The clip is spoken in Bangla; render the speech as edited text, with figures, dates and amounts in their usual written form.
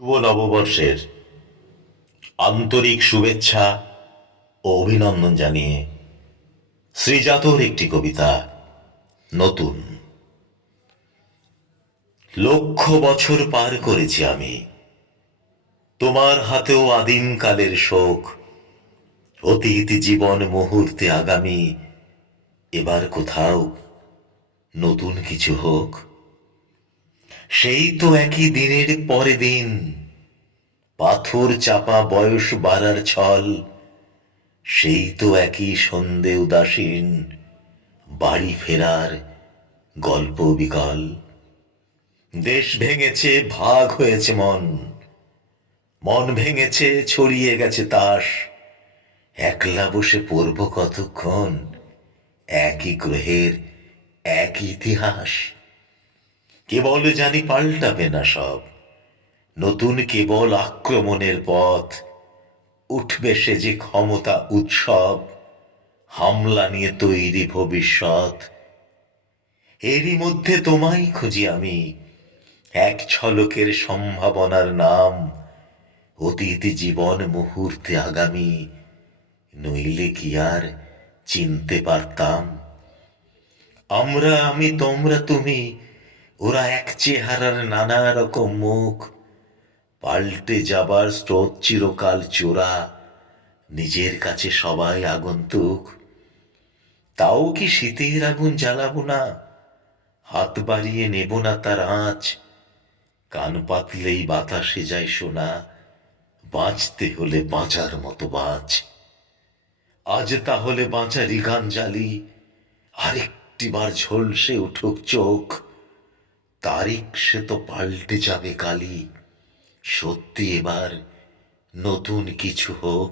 শুভ নববর্ষের আন্তরিক শুভেচ্ছা ও অভিনন্দন জানিয়ে শ্রীজাতর একটি কবিতা। নতুন। লক্ষ বছর পার করেছি আমি, তোমার হাতেও আদিম কালের শোক। অতীত জীবন মুহূর্তে আগামী, এবার কোথাও নতুন কিছু হোক। সেই তো একই দিনের পরে দিন, পাথর চাপা বয়স বাড়ার ছল। সেই তো একই সন্ধে উদাসীন, বাড়ি ফেরার গল্প বিকল। দেশ ভেঙেছে, ভাগ হয়েছে মন, মন ভেঙেছে, ছড়িয়ে গেছে তাস। একলা বসে পড়ব কতক্ষণ, একই গ্রহের একই ইতিহাস। কেবল জানি পাল্টাবে না সব, নতুন কেবল আক্রমণের পথ। উঠবে সে যে ক্ষমতা উৎসব, হামলা নিয়ে তৈরি ভবিষ্যৎ। এরই মধ্যে তোমায় খুঁজি আমি, এক ঝলকের সম্ভাবনার নাম। অতীত জীবন মুহূর্তে আগামী, নইলে কি আর চিনতে পারতাম। আমরা, আমি, তোমরা, তুমি, ওরা এক চেহারার নানা রকম মুখ। পাল্টে যাবার স্রোত চিরকাল চোরা, নিজের কাছে সবাই আগন্তুক। তাও কি শীতের আগুন জ্বালাবো না, হাত বাড়িয়ে নেব না তার আঁচ। কান পাতলেই বাতাসে যায় শোনা, বাঁচতে হলে বাঁচার মতো বাঁচ। আজ তাহলে বাঁচারই গান জ্বালি, আরেকটিবার ঝলসে উঠুক চোখ। তারিখ সে তো পাল্টে যাবে কালি, সত্যি এবার নতুন কিছু হোক।